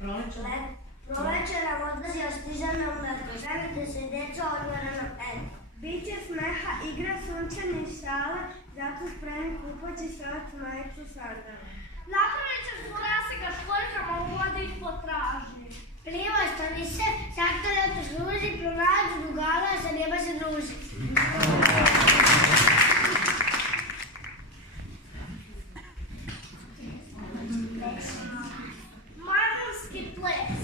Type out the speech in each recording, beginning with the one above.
Proleće nam odlazi, a stiže nam leto. Želite se, djeco, otvoreno eto. Biće smeha, igra, sunčane šale, zato spremni kupaće šalac, majicu, sandale. Napravit će zvrase ga školjkama u vodi ih potraži. Pliva stanice, sakta leto služi, pronađu dugala, sa neba se druži. Marmorski ples.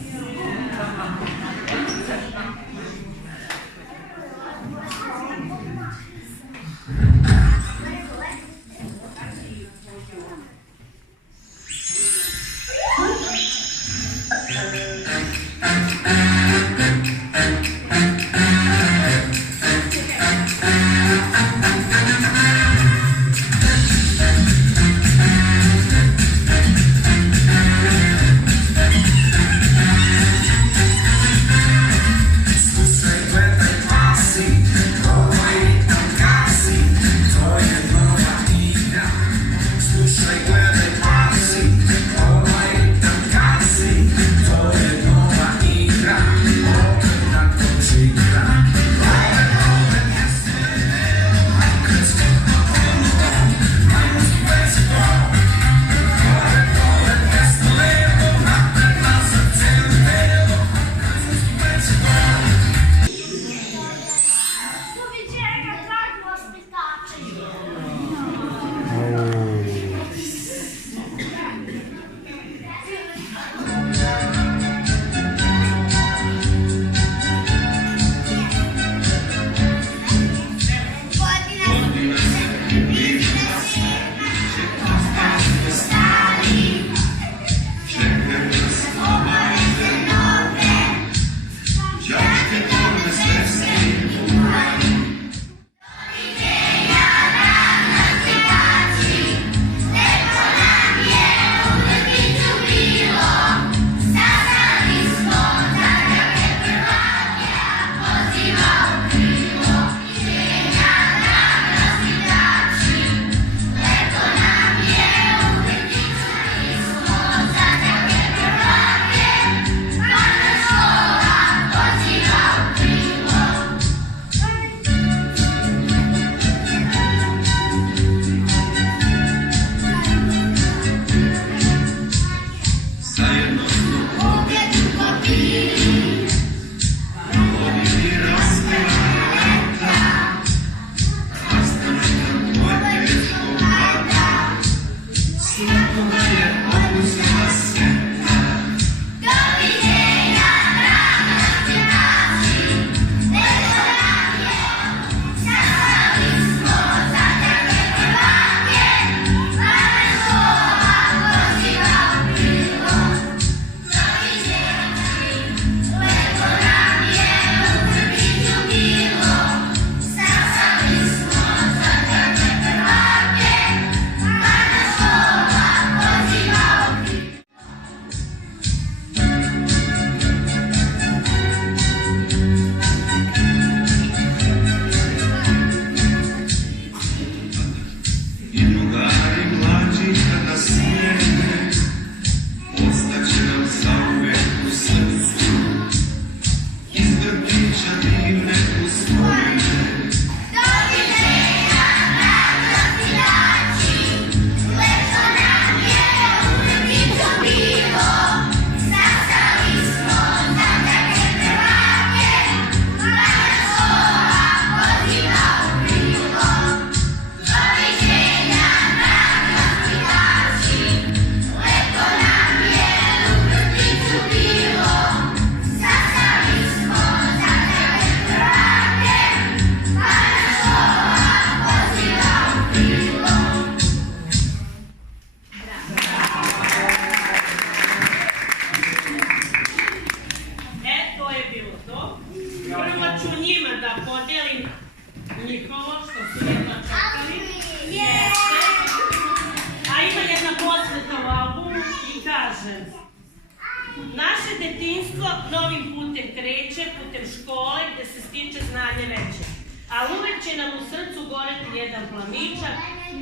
Naše detinjstvo novim putem kreće, putem škole gdje se stiče znanje veće. Ali uvijek će nam u srcu goreti jedan plamičak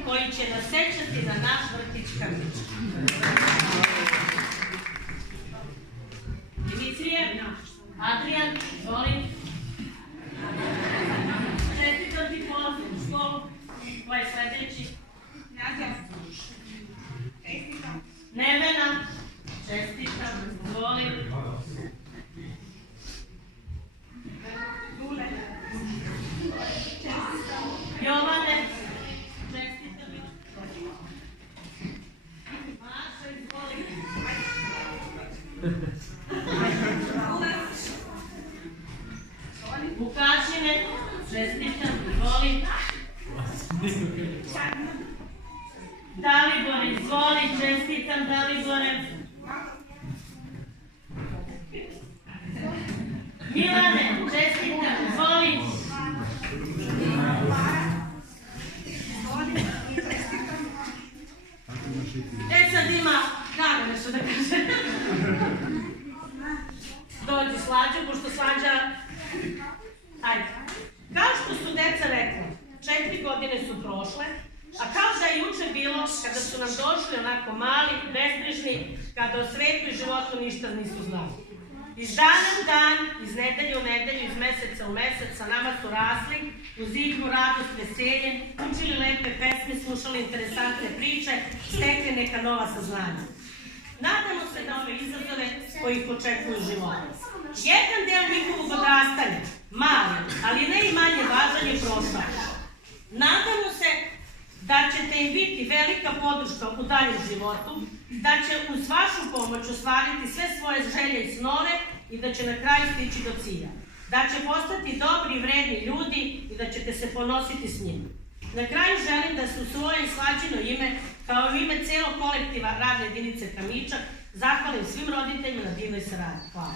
koji će nas sećati na naš vrtić Kamničak. Vukašine, čestitam, izvoli. Dalibore, izvoli, čestitam, Dalibore. Milane, čestitam, izvoli. Sad ima, kako nešto da kaže? Dođi Slađo, pošto Slađa... Ajde. Kao što su deca rekla, 4 godine su prošle, a kao da je juče bilo kada su nam došli onako mali, bezbrižni, kada o svetu i životu ništa nisu znali. Iz dana u dan, iz nedelje u nedelju, iz meseca u mesec, sa nama su rasli, uz igru, radost, veselje, učili lepe pesme, slušali interesantne priče, stekli neka nova saznanja. Nadamo se na ove izazove koji ih očekuju u životu. Jedan deo njihovog odrastanja, mali, ali ne i manje važan je prošao. Nadamo se da ćete im biti velika podrška u daljem životu, da će uz vašu pomoć ostvariti sve svoje želje i snove i da će na kraju stići do cilja. Da će postati dobri i vredni ljudi i da ćete se ponositi s njima. Na kraju želim da se u svoje i Slađino ime, kao i ime celog kolektiva radne jedinice Kamičak, zahvalim svim roditeljima na divnoj saradnji. Hvala.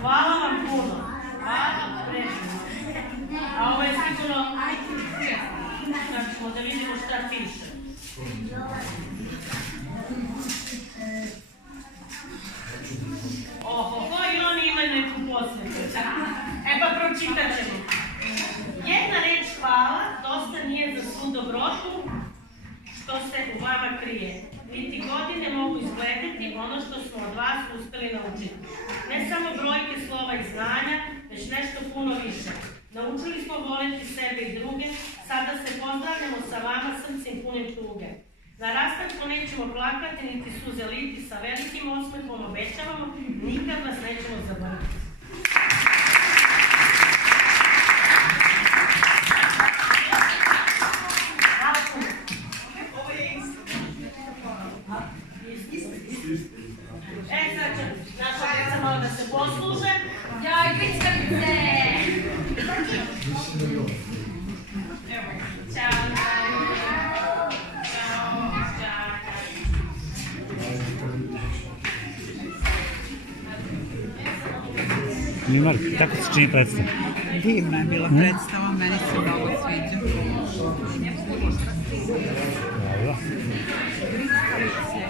Hvala vam puno. Hvala, predivno. A ovo je sigurno... Sad ćemo da vidimo šta piše. Oho, i oni imaju neku posvetu. E pa pročitat ćemo. Jedna reč hvala dosta nije za svu dobrotu što se u vama krije. Niti godine mogu izgledati ono što smo od vas uspeli naučiti. Ne samo brojke, slova i znanja, već nešto puno više. Naučili smo voliti sebe i druge, sada se pozdravljamo sa vama srcem punim tuge. Na rastanku nećemo plakati, niti suze liti, sa velikim osmehom obećavamo, nikad vas nećemo zaboraviti. E sad će naša djeca malo da se posluže. Joj, grickavice! Ćao. Mimar, kako se čini predstava? Divna je bila predstava, meni se mnogo sviđa. Dobro. Grickavice.